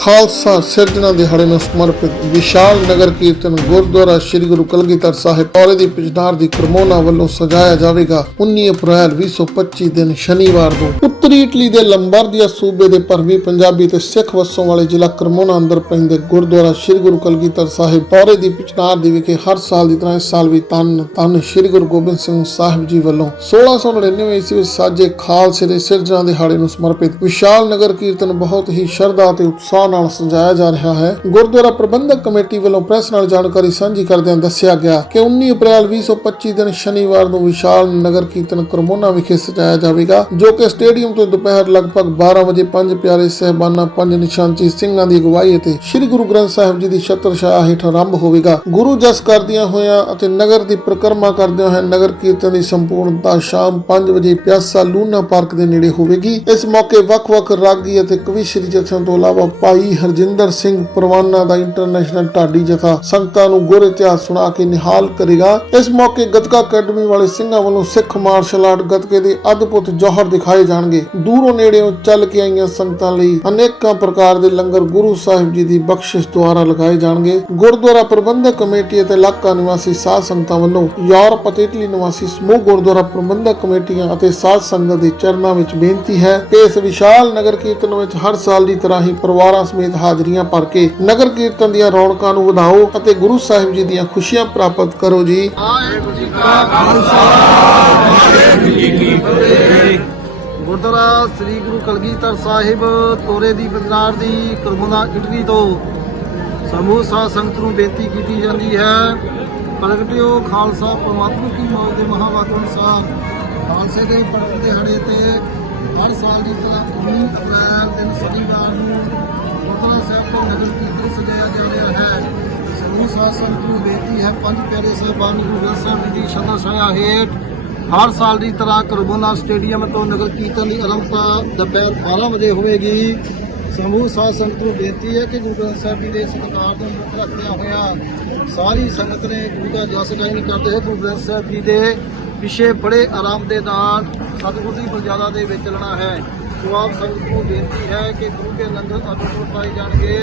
ਖਾਲਸਾ ਸਿਰਜਣਾ ਦਿਹਾੜੇ ਨੂੰ ਸਮਰਪਿਤ ਵਿਸ਼ਾਲ ਨਗਰ ਕੀਰਤਨ ਗੁਰਦੁਆਰਾ ਸ੍ਰੀ ਗੁਰੂ ਕਲਗੀਧਰ ਸਾਹਿਬ ਔਰੇ ਦੀ ਪਿਛਦਾਰ ਦੀ ਕਰਮੋਨਾ ਵੱਲੋਂ ਸਜਾਇਆ ਜਾਵੇਗਾ। 19 ਅਪ੍ਰੈਲ 2025 ਦਿਨ ਸ਼ਨੀਵਾਰ ਨੂੰ ਉੱਤਰੀ ਇਟਲੀ ਦੇ ਲੰਬਰਦੀਆ ਸੂਬੇ ਦੇ ਭਰਵੀ ਪੰਜਾਬੀ ਤੇ ਸਿੱਖ ਵਸੋਂ ਵਾਲੇ ਜ਼ਿਲ੍ਹਾ ਕਰਮੋਨਾ ਅੰਦਰ ਪੈਂਦੇ ਗੁਰਦੁਆਰਾ ਸ੍ਰੀ ਗੁਰੂ ਕਲਗੀਧਰ ਸਾਹਿਬ ਔਰੇ ਦੀ ਪਿਛਦਾਰ ਦੀ ਵਿਖੇ ਹਰ ਸਾਲ ਦੀ ਤਰ੍ਹਾਂ ਇਸ ਸਾਲ ਵੀ ਤਨ ਤਨ ਸ੍ਰੀ ਗੁਰੂ ਗੋਬਿੰਦ ਸਿੰਘ ਸਾਹਿਬ ਜੀ ਵੱਲੋਂ 1699 ਈਸਵੀ ਵਿੱਚ ਸਾਜੇ ਖਾਲਸੇ ਦੇ ਸਿਰਜਣਾ ਦਿਹਾੜੇ ਨੂੰ ਸਮਰਪਿਤ ਵਿਸ਼ਾਲ ਨਗਰ ਕੀਰਤਨ ਬਹੁਤ ਹੀ ਸ਼ਰਧਾ ਤੇ ਉਤਸ਼ਾਹ ਨਾਲ ਸਜਾਇਆ ਜਾ ਰਿਹਾ ਹੈ। ਗੁਰਦੁਆਰਾ ਪ੍ਰਬੰਧਕ ਕਮੇਟੀ ਵੱਲੋਂ ਪ੍ਰੈਸ ਨਾਲ ਜਾਣਕਾਰੀ ਸਾਂਝੀ ਕਰਦਿਆਂ ਦੱਸਿਆ ਗਿਆ ਕਿ 19 ਅਪ੍ਰੈਲ 2025 ਦਿਨ ਸ਼ਨੀਵਾਰ ਨੂੰ ਵਿਸ਼ਾਲ ਨਗਰ ਕੀਰਤਨ ਕਰਮੋਨਾ ਵਿਖੇ ਸਜਾਇਆ ਜਾਵੇਗਾ, ਜੋ ਕਿ ਸਟੇਡੀਅਮ ਤੋਂ ਦੁਪਹਿਰ ਲਗਭਗ 12 ਵਜੇ ਪੰਜ ਪਿਆਰੇ ਸਹਿਬਾਨਾਂ, ਪੰਜ ਨਿਸ਼ਾਨਚੀ ਸਿੰਘਾਂ ਦੀ ਅਗਵਾਈ ਅਤੇ ਸ੍ਰੀ ਗੁਰੂ ਗ੍ਰੰਥ ਸਾਹਿਬ ਜੀ ਦੀ ਛਤਰ ਛਾਇਆ ਹੇਠ ਆਰੰਭ ਹੋਵੇਗਾ। ਗੁਰੂ ਜਸ ਕਰਦਿਆਂ ਹੋਇਆਂ ਅਤੇ ਨਗਰ ਦੀ ਪ੍ਰਕਰਮਾ ਕਰਦਿਆਂ ਹੋਇਆਂ ਨਗਰ ਕੀਰਤਨ ਦੀ ਸੰਪੂਰਨਤਾ ਸ਼ਾਮ 5 ਵਜੇ ਪਿਆਸਾ ਲੂਨਾ ਪਾਰਕ ਦੇ ਨੇੜੇ ਹੋਵੇਗੀ। ਇਸ ਮੌਕੇ ਵੱਖ-ਵੱਖ ਰਾਗੀ ਅਤੇ ਕਵੀ ਸ਼੍ਰੀ ਜਥਿਆਂ ਤੋਂ ਇਲਾਵਾ ਭਾਈ ਹਰਜਿੰਦਰ ਸਿੰਘ ਪ੍ਰਵਾਨਾ ਦਾ ਇੰਟਰਨੈਸ਼ਨਲ ਢਾਡੀ ਜਥਾ ਸੰਗਤਾਂ ਨੂੰ ਗੁਰ ਇਤਿਹਾਸ ਸੁਣਾ ਕੇ ਨਿਹਾਲ ਕਰੇਗਾ। ਇਸ ਮੌਕੇ ਗੱਤਕਾ ਅਕੈਡਮੀ ਵਾਲੇ ਸਿੰਘਾਂ ਵੱਲੋਂ ਸਿੱਖ ਮਾਰਸ਼ਲ ਆਰਟ ਗੱਤਕੇ ਦੇ ਅਦਭੁਤ ਜੌਹਰ ਦਿਖਾਏ ਜਾਣਗੇ। ਦੂਰੋਂ ਨੇੜਿਓਂ ਚੱਲ ਕੇ ਆਈਆਂ ਸੰਗਤਾਂ ਲਈ ਅਨੇਕਾਂ ਪ੍ਰਕਾਰ ਦੇ ਲੰਗਰ ਗੁਰੂ ਸਾਹਿਬ ਜੀ ਦੀ ਬਖਸ਼ਿਸ਼ ਦੁਆਰਾ ਲਗਾਏ ਜਾਣਗੇ। ਗੁਰਦੁਆਰਾ ਪ੍ਰਬੰਧਕ ਕਮੇਟੀ ਅਤੇ ਇਲਾਕਾ ਨਿਵਾਸੀ ਸਾਧ ਸੰਗਤਾਂ ਵੱਲੋਂ ਯੂਰਪ ਅਤੇ ਇਟਲੀ ਨਿਵਾਸੀ ਸਮੂਹ ਗੁਰਦੁਆਰਾ ਪ੍ਰਬੰਧਕ ਕਮੇਟੀਆਂ ਅਤੇ ਸਾਧ ਸੰਗਤ ਦੇ ਚਰਨਾਂ ਵਿੱਚ ਬੇਨਤੀ ਹੈ ਕਿ ਇਸ ਵਿਸ਼ਾਲ ਨਗਰ ਕੀਰਤਨ ਵਿੱਚ ਹਰ ਸਾਲ ਦੀ ਤਰ੍ਹਾਂ ਹੀ ਪਰਿਵਾਰਾਂ ਸਮੇਤ ਹਾਜ਼ਰੀਆਂ ਭਰ ਕੇ ਨਗਰ ਕੀਰਤਨ ਦੀਆਂ ਰੌਣਕਾਂ ਨੂੰ ਵਧਾਓ ਅਤੇ ਗੁਰੂ ਸਾਹਿਬ ਜੀ ਦੀਆਂ ਖੁਸ਼ੀਆਂ ਪ੍ਰਾਪਤ ਕਰੋ ਜੀ। ਵਾਹਿਗੁਰੂ ਜੀ ਕਾ ਖਾਲਸਾ ਵਾਹਿਗੁਰੂ ਜੀ ਕੀ ਫਤਿਹ ਗੁਰਦੁਆਰਾ ਸ੍ਰੀ ਗੁਰੂ ਕਲਗੀਧਰ ਸਾਹਿਬ ਤੋਰੇ ਦੀ ਬਜ਼ਾਰ ਦੀ ਕਰਮੋਨਾ ਇਟਲੀ ਤੋਂ ਸਮੂਹ ਸਾਧ ਸੰਗਤ ਨੂੰ ਬੇਨਤੀ ਕੀਤੀ ਜਾਂਦੀ ਹੈ। ਪ੍ਰਗਟਿਓ ਖਾਲਸਾ ਪਰਮਾਤਮਾ ਕੀ ਮੌਤ ਦੇ ਮਹਾਵਾਕ ਅਨੁਸਾਰ ਖਾਲਸੇ ਦੇ ਪਰਮ ਦਿਹਾੜੇ ਤੇ ਹਰ ਸਾਲ ਦੀ ਤਰ੍ਹਾਂ 19 ਅਪ੍ਰੈਲ ਦਿਨ ਸ਼ਨੀਵਾਰ ਨੂੰ ਸਮੂਹ ਸਾਧ ਸੰਗਤ ਨੂੰ ਬੇਨਤੀ ਹੈ, ਪੰਜ ਪਿਆਰੇ ਸਾਹਿਬਾਨ ਗੁਰੂ ਗ੍ਰੰਥ ਸਾਹਿਬ ਜੀ ਦੀ ਸ਼ਰਨ ਛਾਇਆ ਹੇਠ ਹਰ ਸਾਲ ਦੀ ਤਰ੍ਹਾਂ ਕਰਬੋਨਾ ਸਟੇਡੀਅਮ ਤੋਂ ਨਗਰ ਕੀਰਤਨ ਦੀ ਆਰੰਭਤਾ ਦੁਪਹਿਰ 12 ਵਜੇ ਹੋਵੇਗੀ। ਸਮੂਹ ਸਾਧ ਸੰਗਤ ਨੂੰ ਬੇਨਤੀ ਹੈ ਕਿ ਗੁਰੂ ਗ੍ਰੰਥ ਸਾਹਿਬ ਜੀ ਦੇ ਸਤਿਕਾਰ ਨੂੰ ਮੁੱਖ ਰੱਖਦਿਆਂ ਹੋਇਆ ਸਾਰੀ ਸੰਗਤ ਨੇ ਗੁਰੂ ਦਾ ਜਸ ਗਾਇਨ ਕਰਦੇ ਹੋਏ ਗੁਰੂ ਗ੍ਰੰਥ ਸਾਹਿਬ ਜੀ ਦੇ ਪਿਛੇ ਬੜੇ ਆਰਾਮ ਦੇ ਨਾਲ ਸਤਿਗੁਰੂ ਦੀ ਮਰਜ਼ਾਦਾ ਦੇ ਵਿੱਚ ਚੱਲਣਾ ਹੈ। ਸੋ ਆਪ ਸੰਗਤ ਨੂੰ ਬੇਨਤੀ ਹੈ ਕਿ ਗੁਰੂ ਕੇ ਲੰਗਰ ਅਦੁੱਤ ਪਾਏ ਜਾਣਗੇ।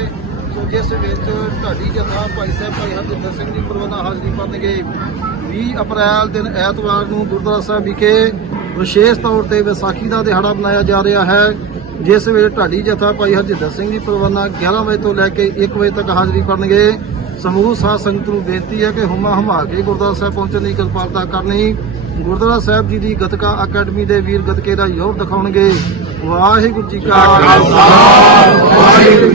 ਜਿਸ ਵਿੱਚ ਢਾਡੀ ਜਥਾ ਭਾਈ ਸਾਹਿਬ, ਭਾਈ ਹਰਜਿੰਦਰ ਸਿੰਘ ਜੀ ਪ੍ਰਬੰਧਾ ਹਾਜ਼ਰੀ ਭਰਨਗੇ। 20 ਅਪ੍ਰੈਲ ਦਿਨ ਐਤਵਾਰ ਨੂੰ ਗੁਰਦੁਆਰਾ ਸਾਹਿਬ ਵਿਖੇ ਵਿਸ਼ੇਸ਼ ਤੌਰ ਤੇ ਵਿਸਾਖੀ ਦਾ ਦਿਹਾੜਾ ਮਨਾਇਆ ਜਾ ਰਿਹਾ ਹੈ, ਜਿਸ ਵੇਲੇ ਢਾਡੀ ਜਥਾ ਭਾਈ ਹਰਜਿੰਦਰ ਸਿੰਘ ਜੀ ਪ੍ਰਬੰਧਾ 11 ਵਜੇ ਤੋਂ ਲੈ ਕੇ 1 ਵਜੇ ਤੱਕ ਹਾਜ਼ਰੀ ਭਰਨਗੇ। ਸਮੂਹ ਸਾਧ ਸੰਗਤ ਨੂੰ ਬੇਨਤੀ ਹੈ ਕਿ ਹੁਮਾ ਹਮਾ ਕੇ ਗੁਰਦੁਆਰਾ ਸਾਹਿਬ ਪਹੁੰਚਣ ਦੀ ਕਿਰਪਾਲਤਾ ਕਰਨੀ। ਗੁਰਦੁਆਰਾ ਸਾਹਿਬ ਜੀ ਦੀ ਗਤਕਾ ਅਕੈਡਮੀ ਦੇ ਵੀਰ ਗਤਕੇ ਦਾ ਯੋਗ ਦਿਖਾਉਣਗੇ। ਵਾਹਿਗੁਰੂ ਜੀ ਕਾ ਖਾਲਸਾ, ਵਾਹਿਗੁਰੂ